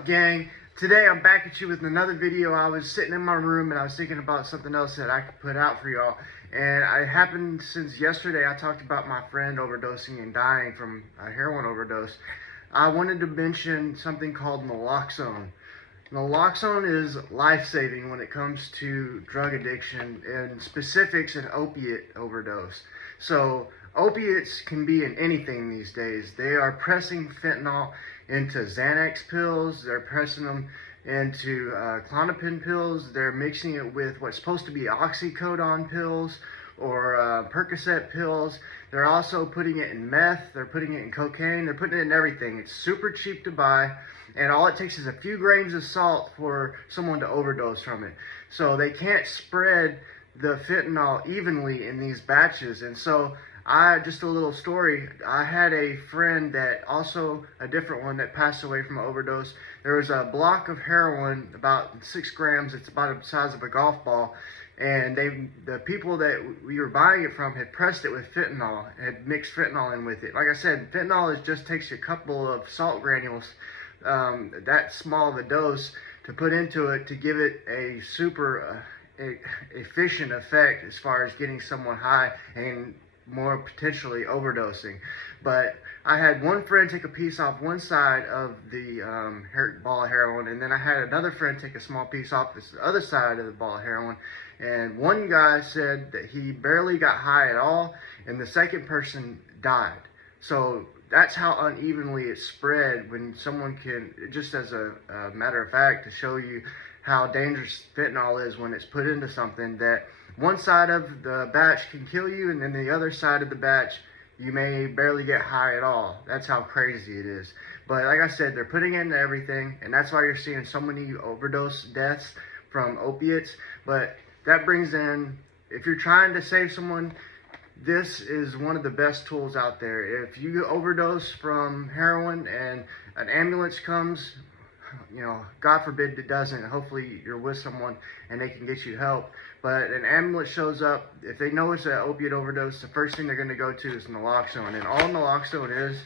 up, gang? Today I'm back at you with another video. I was sitting in my room and I was thinking about something else that I could put out for y'all. And it happened since yesterday. I talked about my friend overdosing and dying from a heroin overdose. I wanted to mention something called Naloxone. Naloxone is life-saving when it comes to drug addiction, and specifics an opiate overdose. So opiates can be in anything these days. They are pressing fentanyl into Xanax pills. They're pressing them into Klonopin pills. They're mixing it with what's supposed to be oxycodone pills or Percocet pills. They're also putting it in meth. They're putting it in cocaine. They're putting it in everything. It's super cheap to buy, and all it takes is a few grains of salt for someone to overdose from it. So they can't spread the fentanyl evenly in these batches. And so just a little story, I had a friend that also, a different one, that passed away from an overdose. There was a block of heroin, about 6 grams. It's about the size of a golf ball. And the people that we were buying it from had pressed it with fentanyl, had mixed fentanyl in with it. Like I said, fentanyl just takes a couple of salt granules, that small of a dose, to put into it to give it a super efficient effect as far as getting someone high and more potentially overdosing. But I had one friend take a piece off one side of the ball of heroin, and then I had another friend take a small piece off this other side of the ball of heroin. And one guy said that he barely got high at all, and the second person died. So that's how unevenly it's spread when someone can, just as a matter of fact, to show you how dangerous fentanyl is when it's put into something, that one side of the batch can kill you, and then the other side of the batch you may barely get high at all. That's how crazy it is. But like I said, they're putting it into everything, and that's why you're seeing so many overdose deaths from opiates. But that brings in, if you're trying to save someone, this is one of the best tools out there. If you overdose from heroin and an ambulance comes, you know, God forbid it doesn't, hopefully you're with someone and they can get you help. But an ambulance shows up, if they know it's an opiate overdose, the first thing they're going to go to is Naloxone. And all Naloxone is,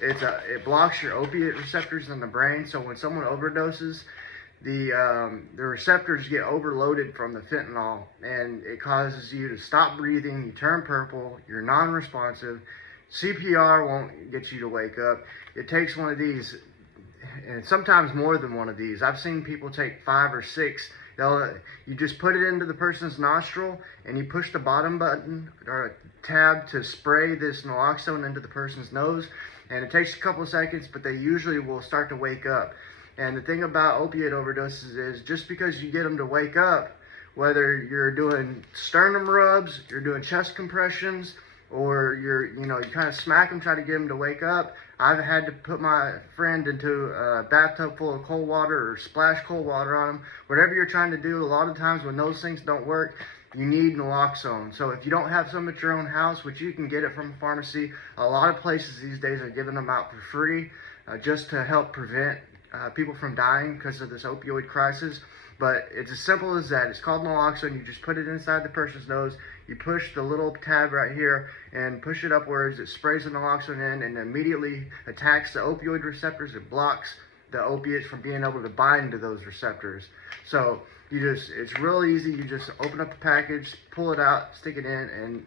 it blocks your opiate receptors in the brain. So when someone overdoses, the receptors get overloaded from the fentanyl, and it causes you to stop breathing. You turn purple, you're non-responsive. CPR won't get you to wake up. It takes one of these, and sometimes more than one of these. I've seen people take 5 or 6. You just put it into the person's nostril, and you push the bottom button or tab to spray this naloxone into the person's nose. And it takes a couple of seconds, but they usually will start to wake up. And the thing about opiate overdoses is, just because you get them to wake up, whether you're doing sternum rubs, you're doing chest compressions, or you kind of smack them, try to get them to wake up. I've had to put my friend into a bathtub full of cold water or splash cold water on them. Whatever you're trying to do, a lot of times when those things don't work, you need Naloxone. So if you don't have some at your own house, which you can get it from a pharmacy, a lot of places these days are giving them out for free, just to help prevent people from dying because of this opioid crisis. But it's as simple as that. It's called Naloxone. You just put it inside the person's nose. You push the little tab right here and push it upwards. It sprays the Naloxone in and immediately attacks the opioid receptors. It blocks the opiates from being able to bind to those receptors. So it's real easy. You just open up the package, pull it out, stick it in,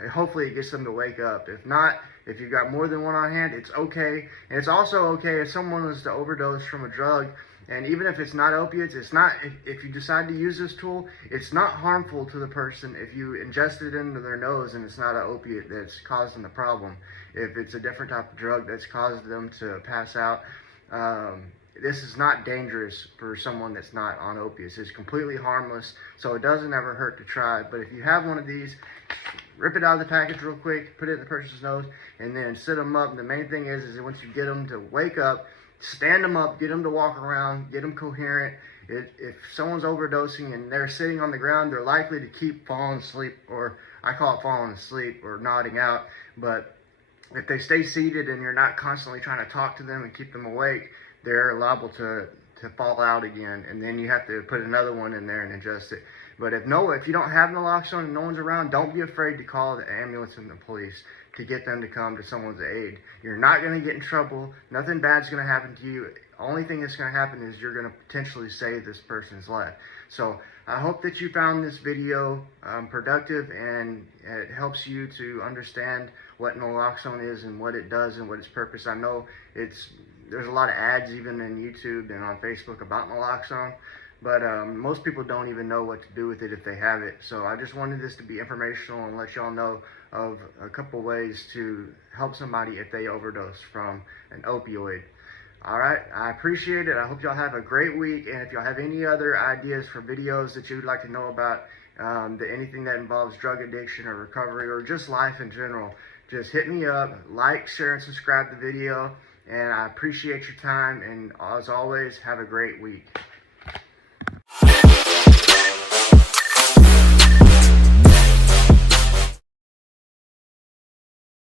and hopefully it gets them to wake up. If not, if you've got more than one on hand, it's okay. And it's also okay if someone was to overdose from a drug. And even if it's not opiates, if you decide to use this tool, it's not harmful to the person if you ingest it into their nose and it's not an opiate that's causing the problem. If it's a different type of drug that's caused them to pass out, this is not dangerous for someone that's not on opiates. It's completely harmless, so it doesn't ever hurt to try. But if you have one of these, rip it out of the package real quick, put it in the person's nose, and then sit them up. And the main thing is that once you get them to wake up, stand them up, get them to walk around, get them coherent. If someone's overdosing and they're sitting on the ground, they're likely to keep falling asleep, or I call it falling asleep or nodding out. But if they stay seated and you're not constantly trying to talk to them and keep them awake, they're liable to fall out again, and then you have to put another one in there and adjust it. But if you don't have Naloxone and no one's around, don't be afraid to call the ambulance and the police to get them to come to someone's aid. You're not going to get in trouble. Nothing bad's going to happen to you. only thing that's going to happen is you're going to potentially save this person's life. So I hope that you found this video productive, and it helps you to understand what naloxone is and what it does and what its purpose. I know there's a lot of ads even in YouTube and on Facebook about naloxone, but most people don't even know what to do with it if they have it. So I just wanted this to be informational and let y'all know of a couple ways to help somebody if they overdose from an opioid. Alright, I appreciate it. I hope y'all have a great week, and if y'all have any other ideas for videos that you would like to know about, anything that involves drug addiction or recovery or just life in general, just hit me up, like, share, and subscribe to the video, and I appreciate your time, and as always, have a great week.